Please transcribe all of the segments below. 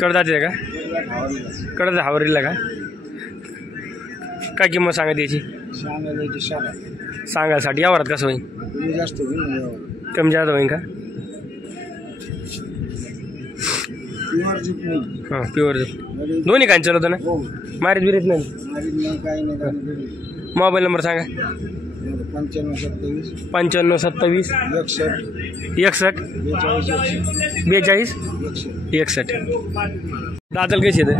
कडदाच आहे का? कडदाच हावरीला का? काय किंमत सांगा त्याची? सांगायसाठी यावरात कसं होईल? कमी जास्त होईल का? हां प्युअर दोन्ही कांच चालवतो ना? मारीत बिरीत नाही? मोबाईल नंबर सांगा. 9527 61 42 61. दादल कशी आहे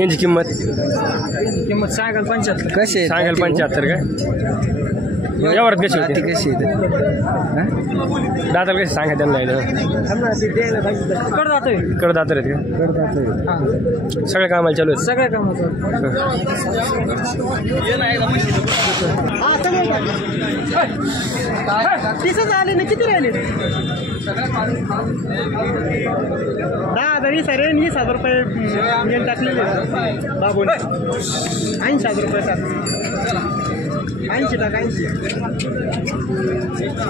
यांची किंमत? सांगाल 75. कशी सांगाल 75 का? यावरात कशी होती? कशी दादल कशी सांगा त्यांना? कडदात आहेत का? सगळ्या कामाला चालू आहेत? सगळ्या कामाला आले ना. किती राहिले? 10,000 20,000 रुपये टाकलेले बाबून. 80,000 रुपये 80 टाक 80.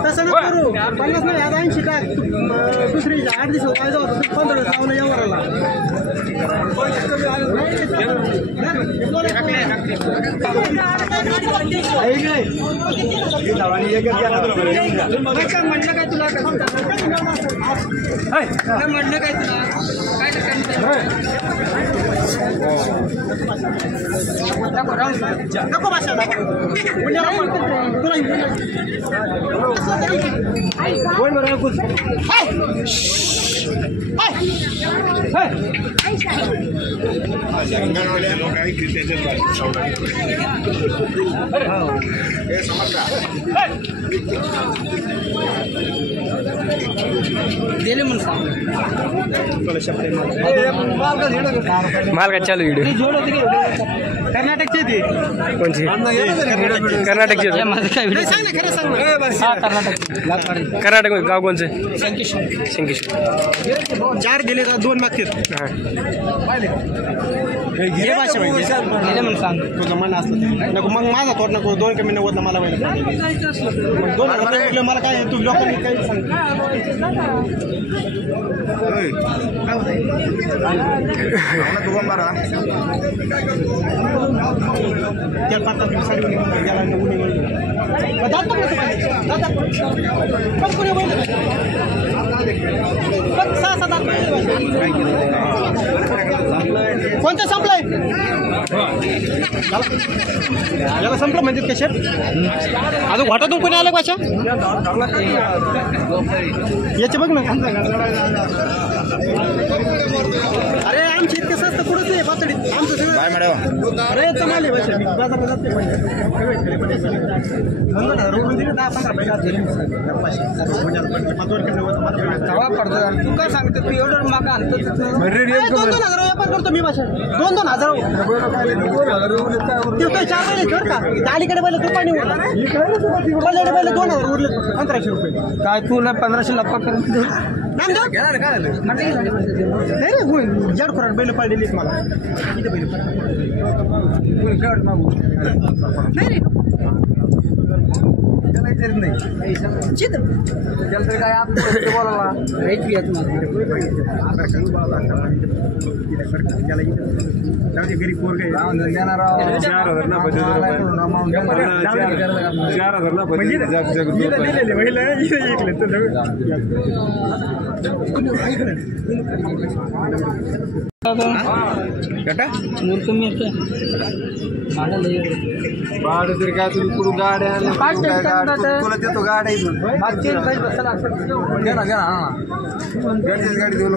तसं न करू 50 नाही आता 80 टाक. दुसरी 8 दिवस फायदा होतो 15 जाऊन यावराला. म्हटलं काय तुला? म्हटलं काय तुला? नको भाषा गेले म्हणून माल का चालू व्हिडिओ. कर्नाटकची ती कोणची? कर्नाटकची. कर्नाटक गाव कोणचं? संकेश्वर. 4 दिले तर 2 मागतील. हे भाषा माहिती म्हणून सांग. तुझं मन असलं नको मग माझा तोड नको. 2 कमी 90 मला माहिती. मग 2 मला काय तू लोकांनी काही सांग. कोणतं संपलंय? याला संपलं म्हणजे कशा अजून वाटातून कोणी आलं भाषा याचे बघ ना. अरे आमची इतकं स्वस्त कुठंच आहे पातळीत. आमचं सगळं अरे चांगलं आहे भाषा. बाजारला जाते 10,000 तू काय सांगतो? तू एवढं मागा आणतो 2,000 व्यापार करतो मी भाषा. 2,000 काही 4 महिने कर का? अलीकडे पहिलं तू पाणी पहिले 2,000 उरले 1500 रुपये. काय तुला 1500 लप्पा करून नाही रे जड खराट बैल पाळलेलीच मला. किती बैल नाही नाही काय बोलायला गरीब पोरग 4,000 तरी काय तुम्ही कुठं गाड्या तुला देतो गाड्या इथून गाडी देऊ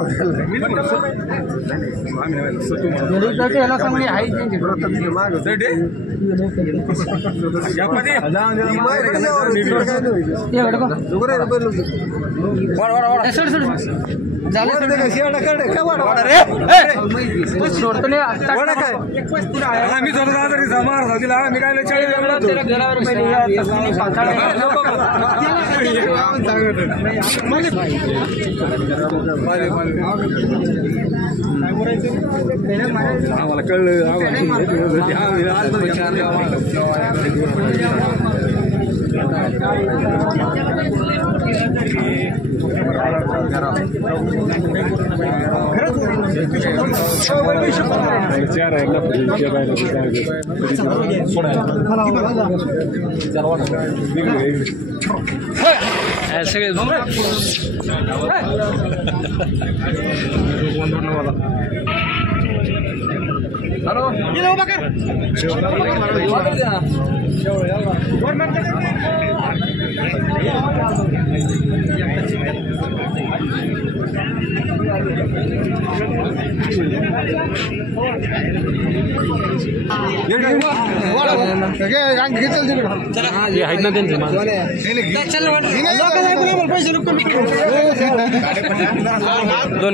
आम्हाला कळलं दोन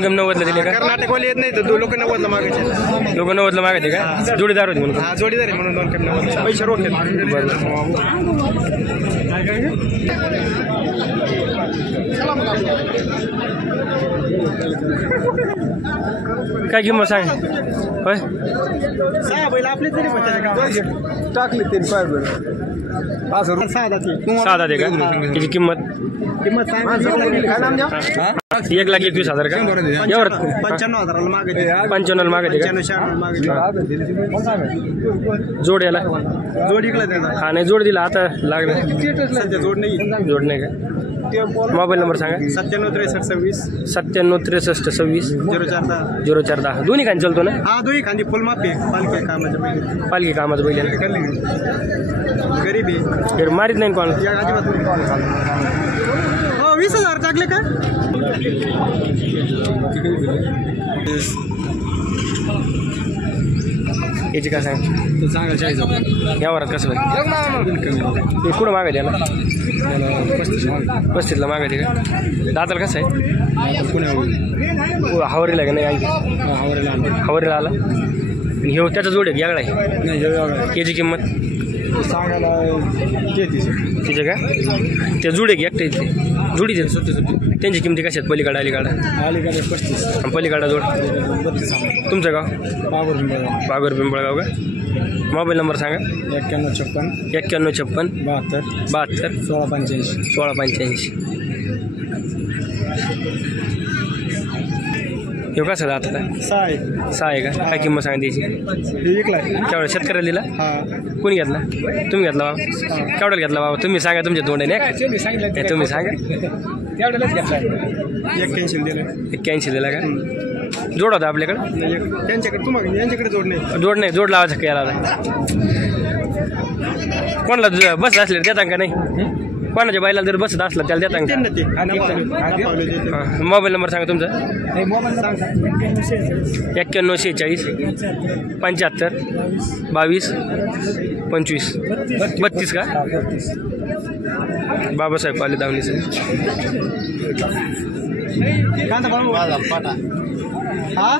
कमी 90 दिले का? कर्नाटकवाले येत नाही तर 2 लोक 90 मागायचे. लोक 90 मागायचे का? जोडीदार होते म्हणून. हा जोडीदार आहे म्हणून 2 कमी 90 पैसे रोख आहेत. काय किंमत सांग? होय 6 बैल आपले तरी पण त्याच्या गावात टाकले ते पाय बरं 6 साधा दे का? किती किंमत? किंमत काय नाम द्या? 1,21,000 का? यावर 95,000 मागायचे. 95 मागायचे का? 95 जोड याला जोड इकडे देणार. हा नाही जोड दिला आता लागलं. सध्या जोड नाही. जोड नाही का? मोबाईल नंबर सांगा. 97 63 26 97 63 26 0410. 0410. दोन्ही खाली चालतो ना? हा दोन्ही खांदी फुल माफी पालखी कामाच्या पहिले पालखी कामाचं बैल आहे. गरीब आहे मारित नाही कोण? या अजिबात हो 20,000 टाकले का? याची काय सांग? तो चांगला 40,000 यावर कसं होईल? ते कुठं मागायचे याला? 35ला मागायचे का? दाताला कसं आहे? हावरीला आहे का नाही? हावरीला आला. आणि हे त्याचा जोड आहे यागळा आहे. याची किंमत सांगायला 33 तिचे का? ते जुडे की एकटे जुडी दे त्यांची किमती कशा आहेत? पलीकडा अलीकडा 35 आणि पलीकडा जोड. 32 तुमचं गाव? बागोर पिंपळगाव का? मोबाईल नंबर सांगा. 91 56 91 56 72 16 85 16 85. हे कसं आता काय? 6 आहे का? काय किंमत सांगा त्याची? केवढा शेतकऱ्याला दिला? कोणी घेतला? तुम्ही घेतला बाबा? केवढ्याला घेतला बाबा? तुम्ही सांगा तुमच्या तोंडाने. तुम्ही सांगा. 81 दिला का? जोड होता आपल्याकडे? त्यांच्याकडे तुम्हाला यांच्याकडे जोड नाही. जोड लावायचं का याला? कोणाला बस असले देता का नाही? कोणाच्या बाईला जर बसत असला त्याला देता का? मोबाईल नंबर सांगा तुमचा. 91 46 75 22 25 32 का? बाबासाहेब पाले दावणीचे. हा